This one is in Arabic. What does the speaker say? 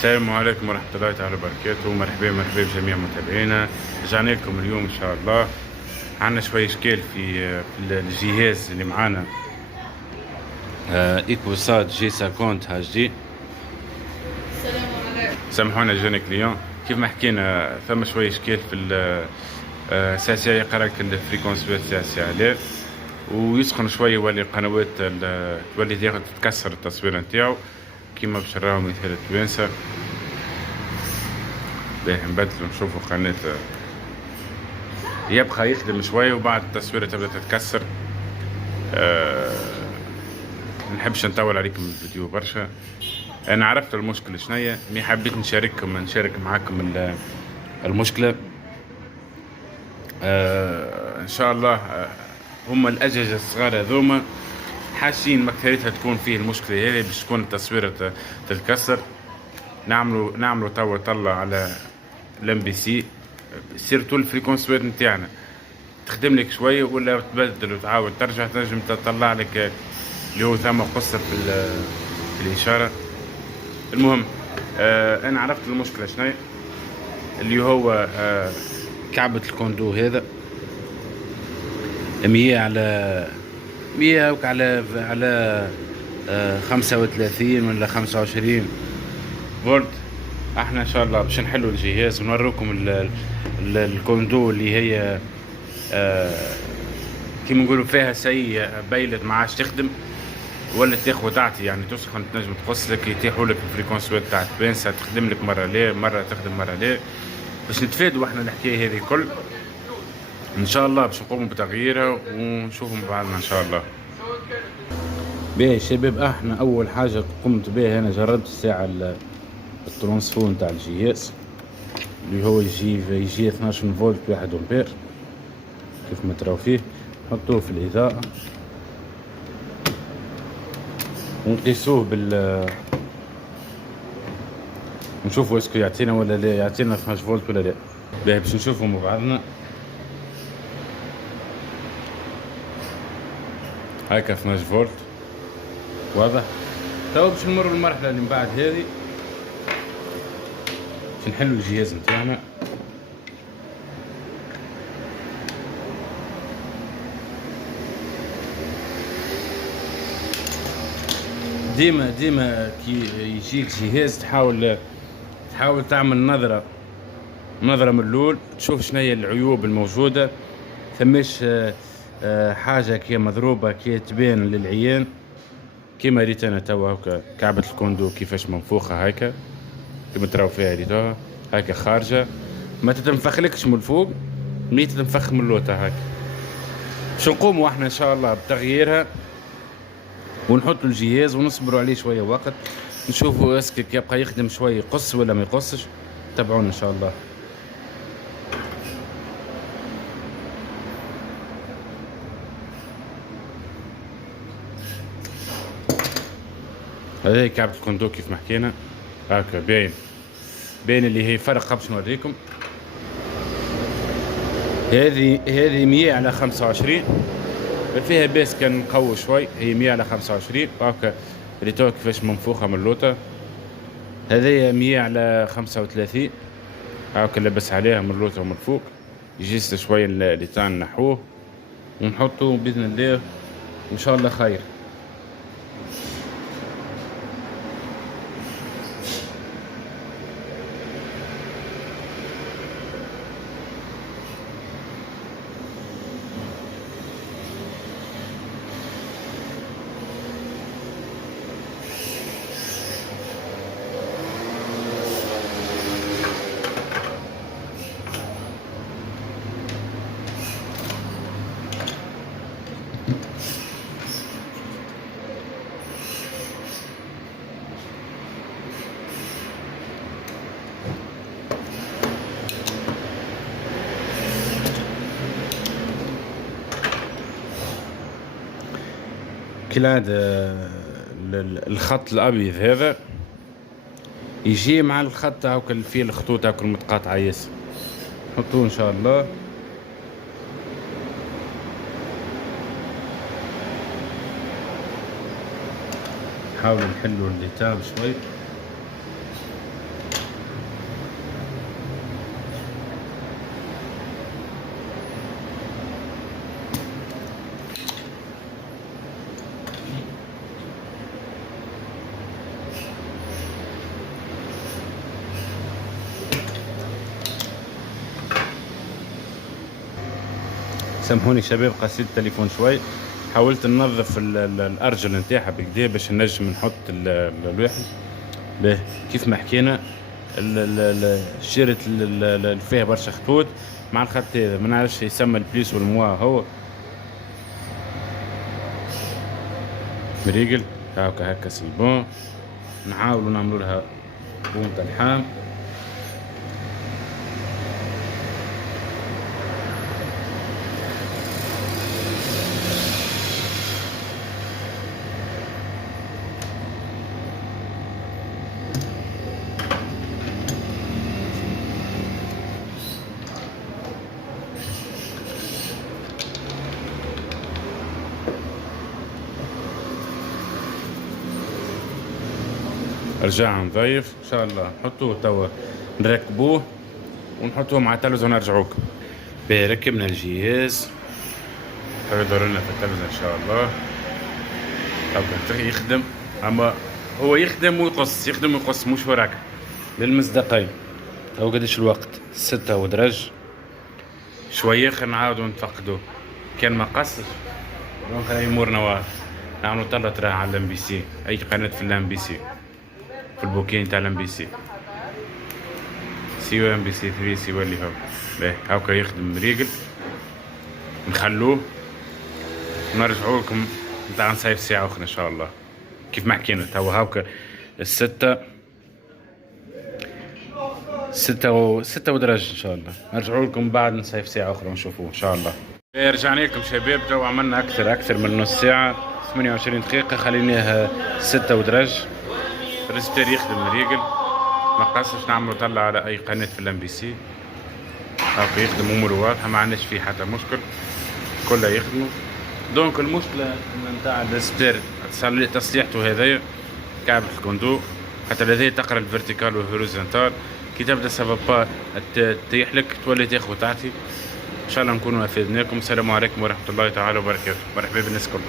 السلام عليكم ورحمة الله تعالى وبركاته. مرحبا مرحبا بجميع متابعينا. رجعنا لكم اليوم إن شاء الله. عندنا شوية إشكال في الجهاز اللي معانا، إيكوسات جي 50 اتش دي. السلام عليكم. سامحونا جانا كليون. كيف ما حكينا ثم شوية إشكال في ساسي يقرا لك الفريكونسيات ساسي عليه ويسخن شوية، يولي القنوات تولي تتكسر التصوير نتاعو كيما باش نراو مثال التوانسة. باهي نبدلو نشوفو قناة يبقى يخدم شوية وبعد التصويرة تبدا تتكسر. منحبش نطول عليكم الفيديو برشا. انا عرفت المشكلة شنية، مي حبيت نشارك معاكم المشكلة. ان شاء الله. هما الاجهزة الصغار هذوما حاسين مكثرتها تكون فيه المشكلة هذه باش تكون التصويرة تتكسر. نعملو توا طلع على الام بي سي، سيرتو الفريكونسيات نتاعنا تخدم لك شويه ولا تبدل وتعاود ترجع، تنجم تطلع لك اللي هو ثم قصر في الاشاره. المهم انا عرفت المشكله شنو اللي هو كعبة الكوندو هذا 100 على 100 على 35 ولا 25 فولت. احنا ان شاء الله باش نحلوا الجهاز ونوريكم الكوندو اللي هي كيما نقولوا فيها سي بيلت ما عادش تخدم ولا تاخذ تعطي، يعني تسخن تنجم تقص لك يتيحوا لك الفريكونسيات تاع البنسة تخدم لك مره لا مره تخدم مره لا. باش نتفادوا احنا الحكايه هذه الكل ان شاء الله، باش نقوموا بتغييرها ونشوفوا مع بعضنا ان شاء الله. باهي شباب، احنا اول حاجه قمت بها انا جربت الساعه الترانسفو نتاع الجهاز اللي هو يجي 12 فولت 1 امبير كيف ما تراو فيه. نحطوه في الاضاءة ونقيسوه نشوفوا اسكو يعطينا ولا لا، يعطينا 12 فولت ولا لا. باهي باش نشوفوا مع بعضنا. هاكا 12 فولت واضح. توا باش نمروا المرحلة اللي من بعد هذه باش نحلوا الجهاز نتاعنا. ديما كي يجيك جهاز تحاول تعمل نظرة من اللول، تشوف شنيا العيوب الموجودة. ثماش حاجة كي مضروبة كي تبان للعيان كيما ريت انا توا هكا كعبة الكوندو كيفاش منفوخة هكا كيما تراو فيها ريتوها هكا خارجة، ما تتنفخلكش من الفوق، مي تتنفخ من اللوطة هكا. باش نقوموا احنا ان شاء الله بتغييرها ونحطوا الجهاز ونصبروا عليه شويه وقت، نشوفوا اسكك يبقى يخدم شويه يقص ولا ما يقصش. تابعونا ان شاء الله. هذه كعبة الكوندو كيف ما حكينا هكا باين اللي هي فرق. باش نوريكم. هذه 100 على 25 فيها بس كان قوي شوي، هي 100 على 25 هكا ريتوها كيفاش منفوخة من اللوطة. هذه 100 على 35 هكا لبس عليها من اللوطة ومن فوق. يجيس شوية اللي تاع نحوه ونحطه بإذن الله إن شاء الله خير. كالعادة الخط الأبيض هذا يجي مع الخط هاكا فيه الخطوط هاكا المتقاطعة ياسر، نحطوه إن شاء الله. نحاول نحلو اللي تاب شوي. سامحوني شباب، قسيت التليفون شوي. حاولت ننظف الارجل نتاعها بكدا باش نجم نحط الواحد به كيف ما حكينا. شيرت اللي فيها برشا خطوط مع الخط هذا، ما نعرفش يسمى البليس والموا. هو مريقل هكا سيبون. نحاولوا نعملوا لها بومة الحام. رجع نضيف ان شاء الله. نحطوه توا نركبوه ونحطوه مع التلفزيون ونرجعوكم. ركبنا الجهاز، يدور لنا في التلفزيون ان شاء الله. طبعا يخدم، اما هو يخدم ويقص مش وراك للمصداقية. او قديش الوقت؟ 6 ودرج شوية. خلينا نعاودو نتفقدو. كان ما قصش دونك هاي امورنا واضحة. نعملو طلة راه على الام بي سي، اي قناة في الام بي سي، في البوكين تاع الام بي سي، سي او ام بي سي 3 سي اللي هو باهي. هاكا يخدم مريقل. نخلوه ونرجعوا لكم نتاع نصيف ساعة أخرى إن شاء الله كيف ما حكينا. توا هاكا 6 ودرج إن شاء الله. نرجعوا لكم بعد نصيف ساعة أخرى ونشوفوه إن شاء الله. رجعنا لكم شباب. توا عملنا أكثر من نص ساعة، 28 دقيقة. خليناها 6 ودرج. الريسبتير يخدم مريقل، ما قصش. نعملو طلع على أي قناة في الام بي سي. هاكا يخدم أموره واضحة، ما عندناش فيه حتى مشكل، كلها يخدموا. دونك المشكلة نتاع الريسبتير تصليحته هذايا كعبة الكوندو، حتى هذايا تقرا الفيرتيكال والهوريزونتال. كي تبدا سافابا تيحلك تولي تاخذ وتعطي. ان شاء الله نكونوا افدناكم. السلام عليكم ورحمة الله تعالى وبركاته. مرحبا بالناس الكل.